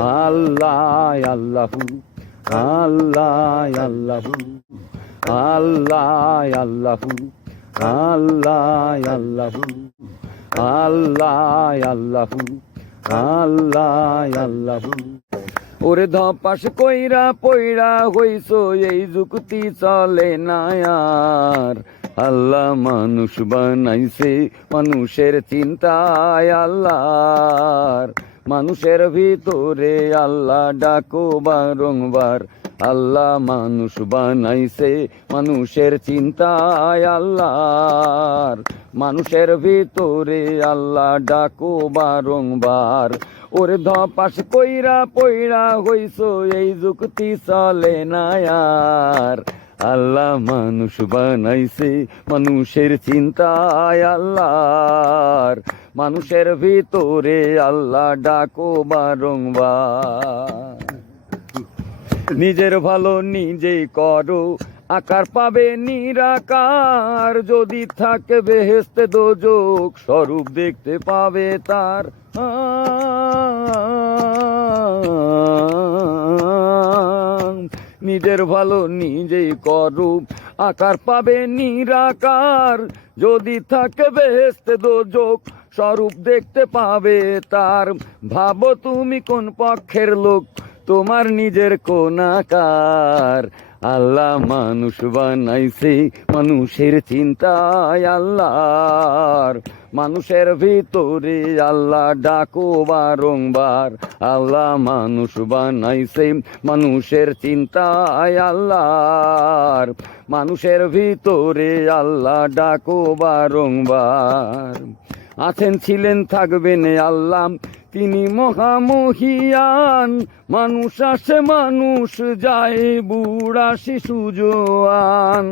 আল্লাহ আল্লাহু আল্লাহ আল্লাহু আল্লাহ আল্লাহু আল্লাহ আল্লাহু আল্লাহ আল্লাহু আল্লাহ আল্লাহু ওরে ধপাস কইরা পইরা হইছ এই যুক্তি চলে না আর আল্লাহ মানুষ বানাইছে মানুষের চিন্তায় আল্লাহর মানুষের ভিতরে আল্লাহ ডাকো বারংবার। আল্লাহ মানুষ বানাইছে মানুষের চিন্তায় আল্লাহর। মানুষের ভিতরে আল্লাহ ডাকো বারংবার। ওরে ধপাস কইরা পইরা হইছ, এই যুক্তি চলে না আর। আল্লাহ মানুষ বানাইছে মানুষের চিন্তায় আল্লাহর। মানুষের ভিতরে আল্লাহ ডাকো বারংবার। নিজের ভালো নিজে করো, আকার পাবে নিরাকার। যদি থাকে বেহেস্তে দোজক, স্বরূপ দেখতে পাবে তার নিজের ভালো নিজেই করুক। আকার পাবে নিরাকার, যদি থাকে বেহেস্তে দোজক স্বরূপ দেখতে পাবে তার। ভাবো তুমি কোন পক্ষের লোক তোমার নিজের কোন আকার আল্লাহ মানুষ বানাইছে মানুষের চিন্তায় আল্লাহর। মানুষের ভিতরে আল্লাহ ডাকো বারংবার। আল্লাহ মানুষ বানাইছে মানুষের চিন্তায় আল্লাহর। মানুষের ভিতরে আল্লাহ ডাকো বারংবার। আছেন, ছিলেন, থাকবেন আল্লাহ। তিনি মহামহিয়ান। মানুষ আসে, মানুষ যায়, বুড়া শিশু জোয়ান।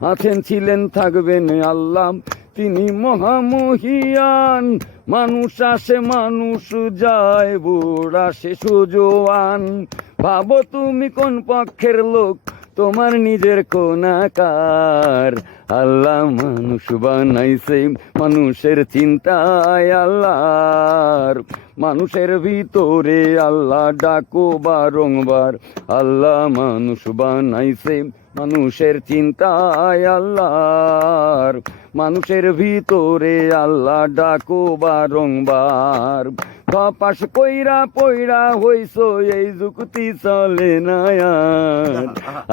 আছেন, ছিলেন, থাকবেন আল্লাহ তিনি মহামহিয়ান। মানুষ আসে, মানুষ যায়, বুড়া শিশু জোয়ান। ভাবো তুমি কোন পক্ষের লোক? তোমার নিজের কোন আকার? আল্লাহ মানুষ বানাইছে মানুষের চিন্তায় আল্লাহর মানুষের ভিতরে আল্লাহ ডাকো বারংবার। আল্লাহ মানুষ বানাইছে মানুষের চিন্তায় আল্লাহর। মানুষের ভিতরে আল্লাহ ডাকো বারংবার। ধপাস কইরা পইরা হইছ এই যুক্তি চলে না আর।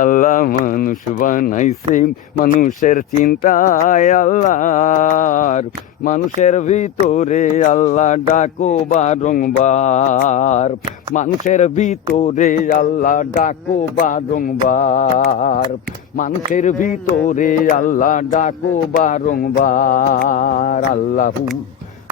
আল্লাহ মানুষ বানাইছে মানুষের চিন্তায় আল্লাহর। মানুষের ভিতরে আল্লাহ ডাকো বারংবার। মানুষের ভিতরে আল্লাহ ডাকো বারংবার। মানুষের ভিতরে আল্লাহ ডাকো বারংবার। আল্লাহু